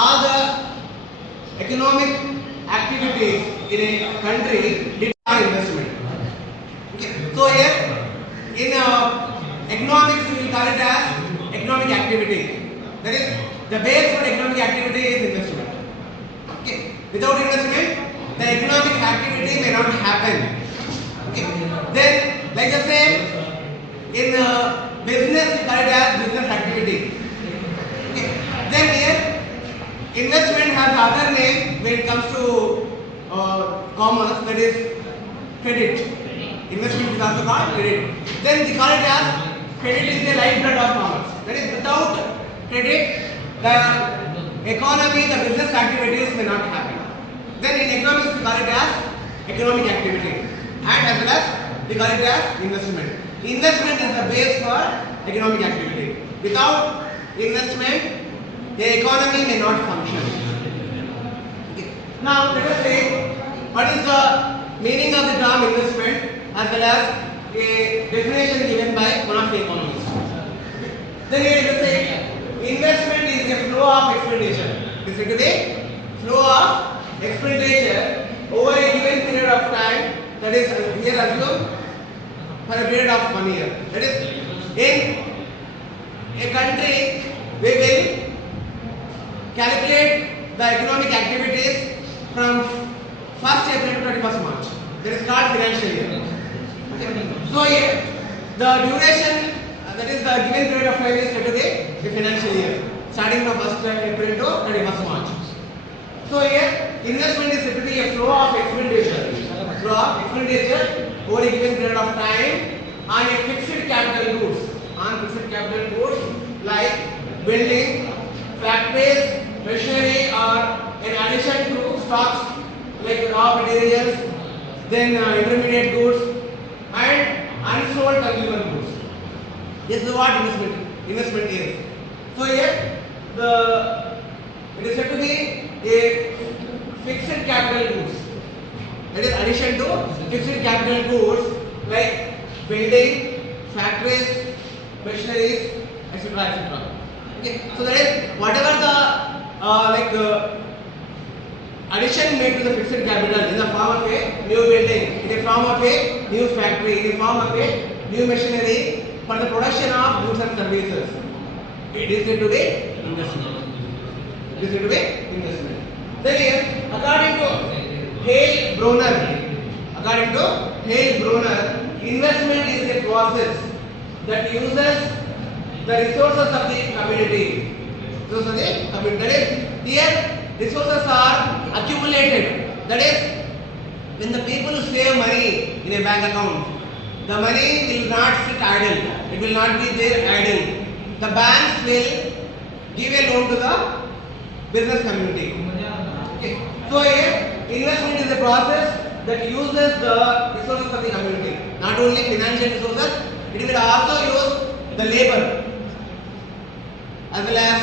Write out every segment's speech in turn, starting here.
all the economic activities in a country depend on investment. Okay. So here in economics we will call it as economic activity. That is the base for economic activity is investment. Okay. Without investment, the economic activity may not happen. Okay. Then, like the same in business, we call it as business activity. Okay. Then here, investment has other name when it comes to commerce, that is credit. Investment is also called credit. Then we call it as credit is the lifeblood of commerce. That is, without credit, the economy, the business activities may not happen. Then in economics, we call it as economic activity, and as well as we call it as investment. Investment is the base for economic activity. Without investment, the economy may not function. Okay. Now let us say what is the meaning of the term investment as well as a definition given by one of the economists. Okay. Then here let us say investment is a flow of expenditure. It is said to be flow of expenditure over a given period of time, that is here assume for a period of 1 year. That is, in a country we will calculate the economic activities from 1st April to 31st March. That is called financial year. Okay. So here the duration, that is the given period of time, is said to be the financial year, starting from 1st April to 31st March. So here investment is said to be a flow of expenditure. Flow of expenditure over a given period of time on a fixed capital goods. On fixed capital goods like building, factories, machinery, or in addition to stocks like raw materials, then intermediate goods and unsold consumer goods. This is what investment is. So here it is said to be a fixed capital goods. That is addition to fixed capital goods like building, factories, machineries, etc. etc. Okay. So that is whatever the addition made to the fixed capital in the form of a new building, in the form of a new factory, in the form of a new machinery for the production of goods and services. It is said to be investment. It is said to be investment. Then here, according to Hale Brunner, investment is a process that uses the resources of the community. That is, here resources are accumulated. That is, when the people save money in a bank account, the money will not sit idle. It will not be there idle. The banks will give a loan to the business community. Okay. So here, investment is a process that uses the resources of the community. Not only financial resources, it will also use the labor as well as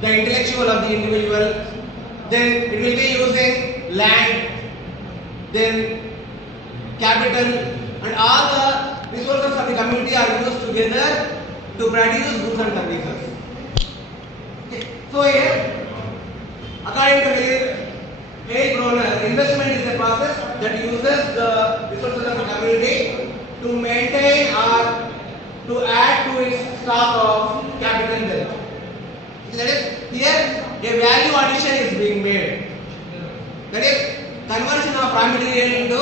the intellectual of the individual. Then it will be using land, then capital, and all the resources of the community are used together to produce goods and services. Okay. So here, according to Hale Brunner, investment is a process that uses the resources of the community to maintain or to add to its stock of capital wealth. That is, here a value addition is being made. That is, conversion of raw material into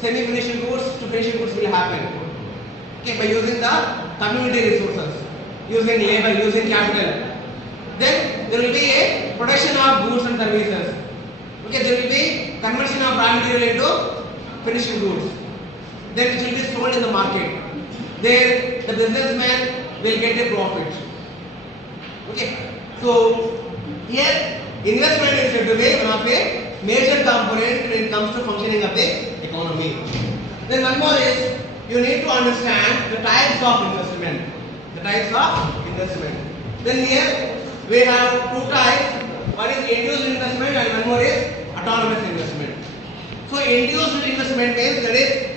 semi-finished goods to finished goods will happen. Okay, by using the community resources, using labor, using capital. Then there will be a production of goods and services. Okay, there will be conversion of raw material into finished goods. Then it will be sold in the market. There the businessman will get a profit. Okay, so here investment is said to be one of a major component when it comes to functioning of the economy. Then one more is you need to understand the types of investment. The types of investment. Then here we have two types. One is induced investment and one more is autonomous investment. So induced investment means that is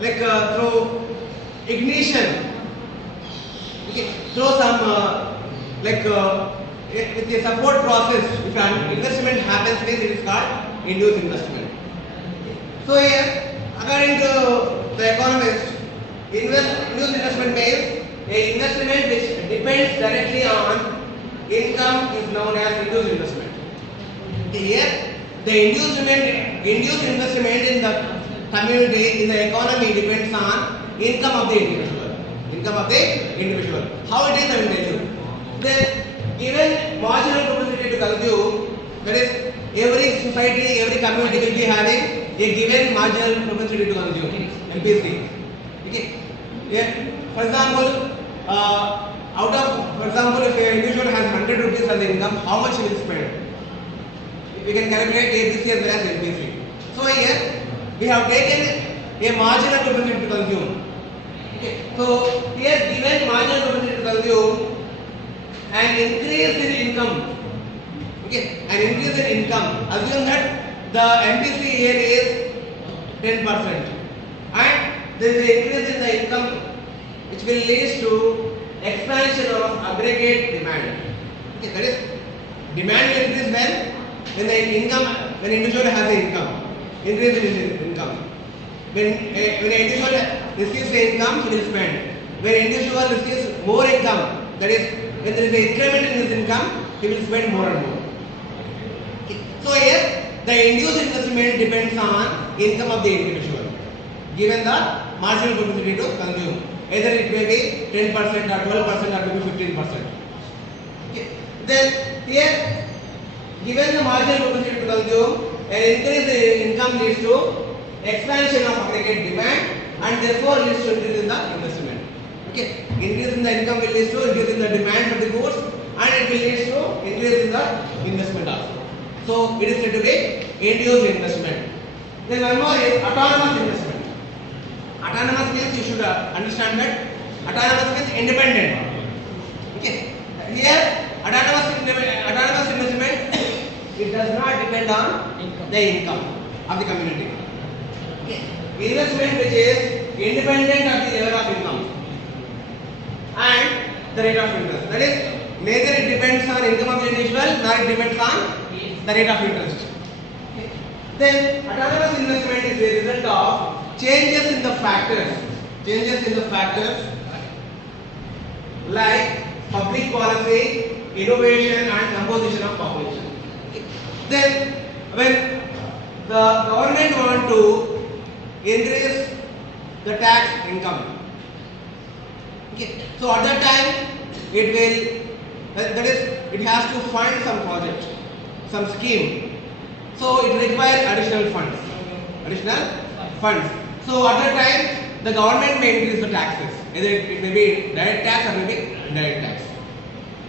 like through ignition, okay, through some with the support process, if an investment happens, means it is called induced investment. So here, according to the economist, induced investment means a investment which depends directly on income is known as induced investment. Here, the induced investment in the community, in the economy, depends on income of the individual. Income of the individual. How it is, I will tell you. Then, given marginal propensity to consume, that is, every society, every community will be having a given marginal propensity to consume, MPC. Okay. Yeah. For example, if an individual has 100 rupees as income, how much he will spend? We can calculate ABC as well as LPC. So here we have taken a marginal propensity to consume. Okay. So here given marginal propensity to consume, an increase in income. Okay, an increase in income. Assume that the MPC here is 10%, and there is an increase in the income, which will lead to expansion of aggregate demand. Okay, that is, demand will increase when individual has an income, increase in his income. When an individual receives the income, he will spend. When an individual receives more income, that is, when there is an increment in his income, he will spend more and more. Okay. So here, the induced investment depends on income of the individual, given the marginal propensity to consume. Either it may be 10% or 12% or maybe 15%. Okay. Then here, given the marginal propensity to consume, an increase in income leads to expansion of aggregate demand and therefore leads to increase in the investment. Okay. Increase in the income will lead to increase in the demand of the goods and it will lead to increase in the investment also. So it is said to be induced investment. Then one more is autonomous investment. Autonomous means you should understand that autonomous means independent. Okay. Here autonomous investment, it does not depend on the income of the community. Okay. Investment which is independent of the level of income and the rate of interest. That is, neither it depends on income of the individual nor it depends on the rate of interest. Okay. Then autonomous investment is the result of changes in the factors like public policy, innovation and composition of population. Okay. Then when the government want to increase the tax income, okay, so at that time it has to fund some project, some scheme, so it requires additional funds. So at that time the government may increase the taxes, either it may be direct tax or maybe indirect tax.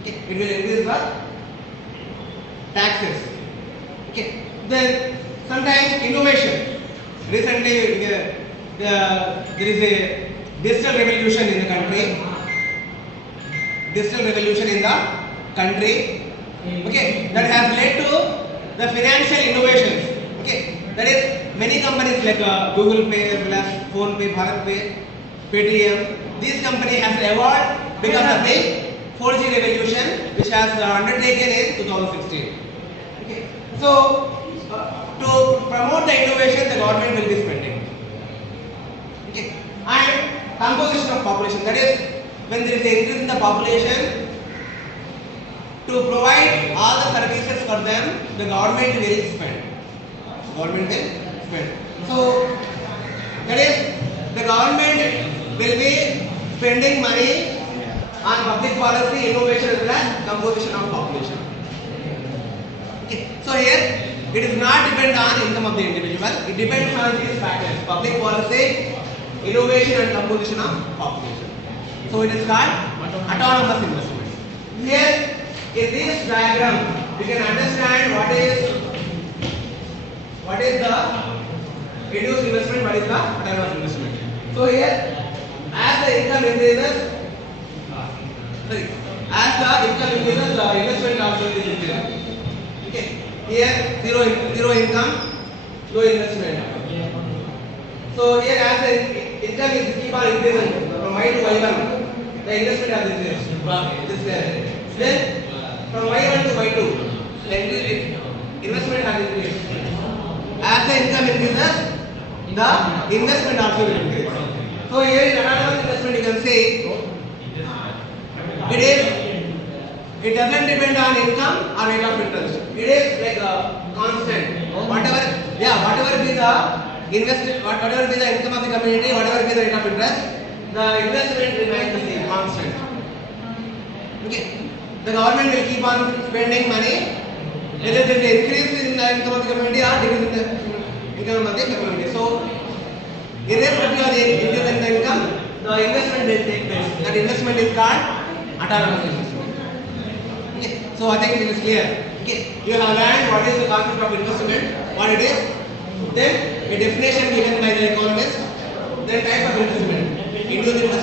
Okay. It will increase the taxes. Okay. Then sometimes innovation. Recently there is a digital revolution in the country. Okay, that has led to the financial innovations. Okay, that is many companies like Google Pay as well as Phone Pay, Bharat Pay, Paytm. These companies has evolved because of the 4G revolution, which has undertaken in 2016. Okay, so to promote the innovation, the government will be spending. Okay, and composition of population. That is, when there is an increase in the population, to provide all the services for them, the government will spend. So that is, the government will be spending money on public policy, innovation as well as composition of population. Okay. So here it is not depend on income of the individual. It depends on these factors: public policy, innovation and composition of population. So it is called autonomous investment. Here in this diagram, we can understand what is the induced investment, what is the autonomous investment. So here, as the income increases, the investment also is increasing. Okay. Here zero income, low investment. So here as the income is keep on increasing from Y to Y1, the investment has increased. Then from Y1 to Y2, the investment has increased. As the income increases, the investment also will increase. So here in autonomous investment you can say it doesn't depend on income or rate of interest. It is like a constant. Whatever be the whatever be the income of the community, whatever be the rate of interest, the investment remains the same, constant. Okay. The government will keep on spending money, whether there is an increase in the income of the community or decrease in the income of the community. So, irrespective of the increase in the income, the investment will take place. That investment is called autonomous investment. Okay. So, I think it is clear. Okay. You have learned what is the concept of investment, what it is, then a definition given by the economist, then type of investment, individual